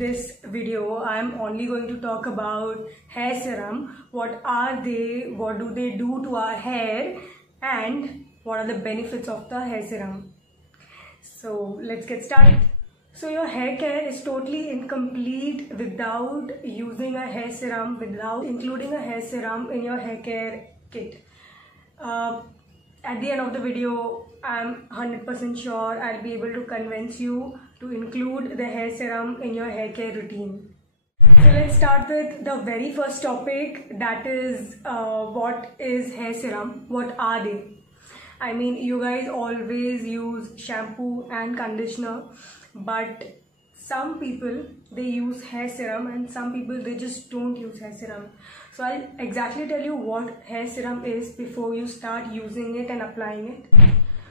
this video, I'm only going to talk about hair serum. What are they? What do they do to our hair? And what are the benefits of the hair serum? So let's get started. So your hair care is totally incomplete without using a hair serum, without including a hair serum in your hair care kit. At the end of the video, I'm 100% sure I'll be able to convince you to include the hair serum in your hair care routine. So let's start with the very first topic, that is what is hair serum? What are they? I mean, you guys always use shampoo and conditioner, but some people they use hair serum and some people they just don't use hair serum. So I'll exactly tell you what hair serum is before you start using it and applying it.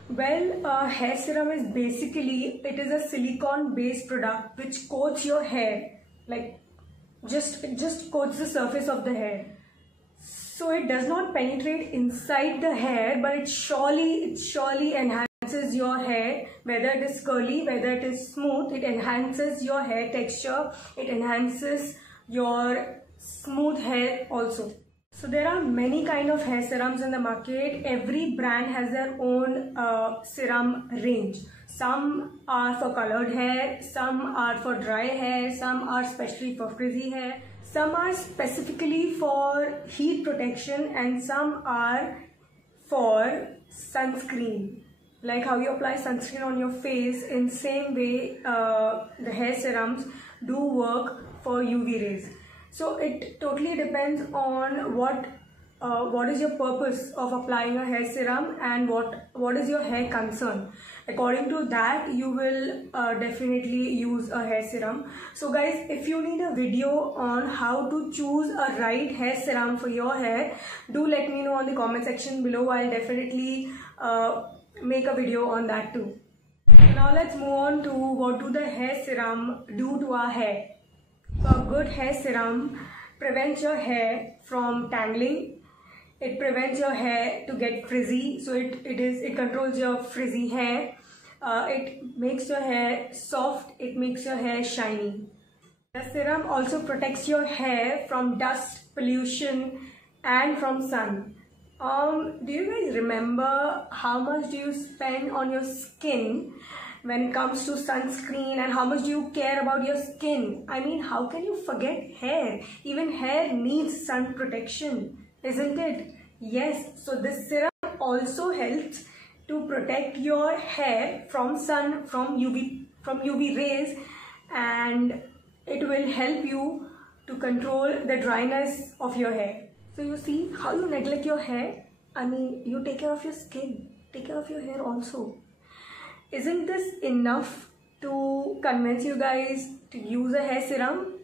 Well, hair serum is basically, it is a silicone based product which coats your hair, like just coats the surface of the hair. So it does not penetrate inside the hair, but it surely enhances your hair, whether it is curly, whether it is smooth. It enhances your hair texture, it enhances your smooth hair also. So there are many kind of hair serums in the market. Every brand has their own serum range. Some are for colored hair, some are for dry hair, some are specially for frizzy hair, some are specifically for heat protection, and some are for sunscreen. Like how you apply sunscreen on your face, in same way the hair serums do work for UV rays. So it totally depends on what is your purpose of applying a hair serum and what is your hair concern. According to that, you will definitely use a hair serum. So guys, if you need a video on how to choose a right hair serum for your hair, do let me know on the comment section below. I'll definitely make a video on that too. So now let's move on to what do the hair serum do to our hair. So a good hair serum prevents your hair from tangling. It prevents your hair to get frizzy. So it controls your frizzy hair. It makes your hair soft. It makes your hair shiny. The serum also protects your hair from dust, pollution, and from sun. Do you guys remember how much do you spend on your skin when it comes to sunscreen, and how much do you care about your skin? I mean, how can you forget hair? Even hair needs sun protection, isn't it? Yes, so this serum also helps to protect your hair from sun, from UV rays, and it will help you to control the dryness of your hair. So you see how you neglect your hair? I mean, you take care of your skin, take care of your hair also. Isn't this enough to convince you guys to use a hair serum?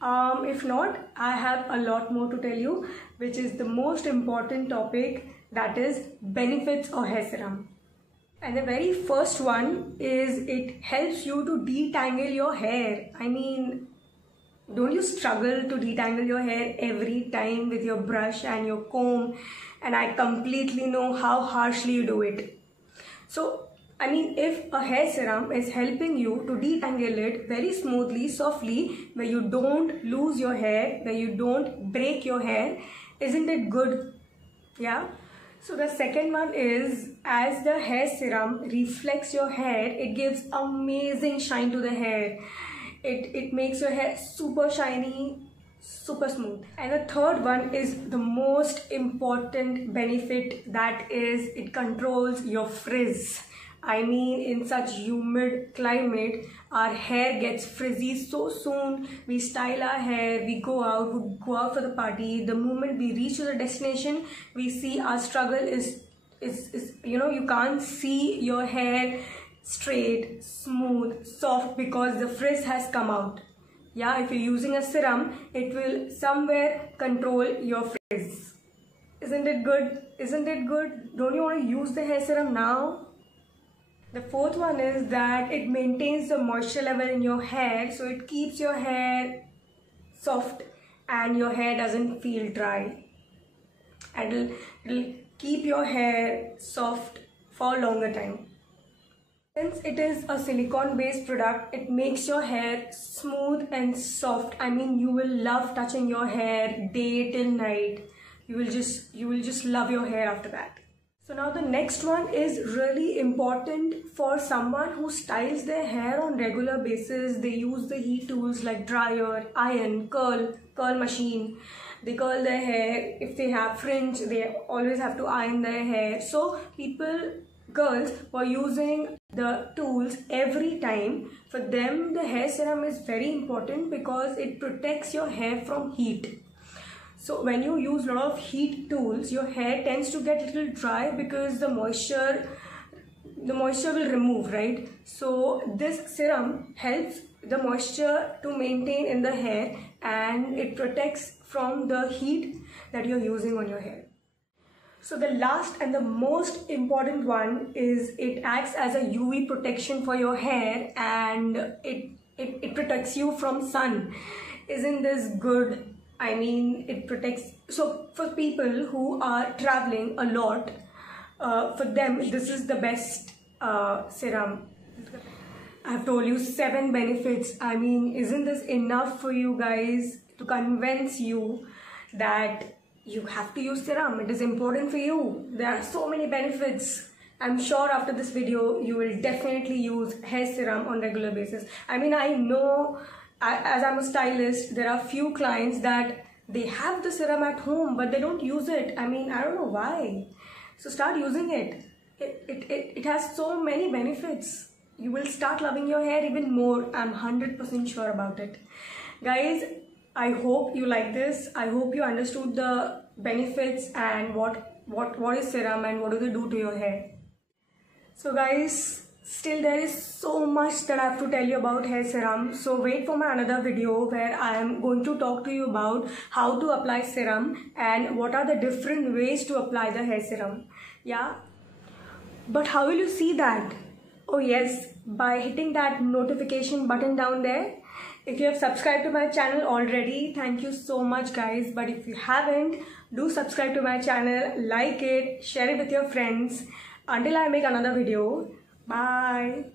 If not, I have a lot more to tell you, which is the most important topic, that is benefits of hair serum. And the very first one is it helps you to detangle your hair. I mean, don't you struggle to detangle your hair every time with your brush and your comb? And I completely know how harshly you do it. So I mean, if a hair serum is helping you to detangle it very smoothly, softly, where you don't lose your hair, where you don't break your hair, isn't it good? Yeah. So the second one is, as the hair serum reflects your hair, it gives amazing shine to the hair. It makes your hair super shiny, super smooth. And the third one is the most important benefit, that is it controls your frizz. I mean, in such humid climate, our hair gets frizzy so soon. We style our hair, we go out for the party. The moment we reach to the destination, we see our struggle is you can't see your hair straight, smooth, soft, because the frizz has come out. Yeah, if you're using a serum, it will somewhere control your frizz. Isn't it good? Isn't it good? Don't you want to use the hair serum now? The fourth one is that it maintains the moisture level in your hair, so it keeps your hair soft and your hair doesn't feel dry. And it'll keep your hair soft for a longer time. Since it is a silicone based product, it makes your hair smooth and soft. I mean, you will love touching your hair day till night. You will just love your hair after that. So now the next one is really important for someone who styles their hair on regular basis. They use the heat tools like dryer, iron, curl machine. They curl their hair. If they have fringe, they always have to iron their hair. So girls who are using the tools every time, for them the hair serum is very important because it protects your hair from heat. So when you use a lot of heat tools, your hair tends to get a little dry because the moisture will remove, right? So this serum helps the moisture to maintain in the hair, and it protects from the heat that you're using on your hair. So the last and the most important one is it acts as a UV protection for your hair, and it protects you from sun. Isn't this good? I mean, it protects. So for people who are traveling a lot, for them this is the best serum. I have told you 7 benefits. I mean, isn't this enough for you guys to convince you that you have to use serum? It is important for you. There are so many benefits. I'm sure after this video you will definitely use hair serum on regular basis. I mean, I know, as I'm a stylist, there are few clients that they have the serum at home but they don't use it. I mean, I don't know why. So start using it. It has so many benefits. You will start loving your hair even more. I'm 100% sure about it. Guys, I hope you like this. I hope you understood the benefits and what is serum and what do they do to your hair. So guys, still there is so much that I have to tell you about hair serum. So wait for my another video where I am going to talk to you about how to apply serum and what are the different ways to apply the hair serum. Yeah, but how will you see that? Oh yes, by hitting that notification button down there. If you have subscribed to my channel already, thank you so much guys. But if you haven't, do subscribe to my channel, like it, share it with your friends. Until I make another video, bye.